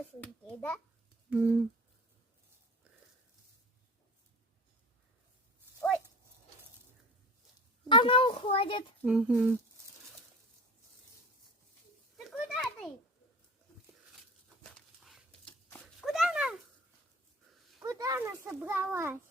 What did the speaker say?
хорошенькие, да? Ой, она уходит. Ты куда ты? Куда она? Куда она собралась?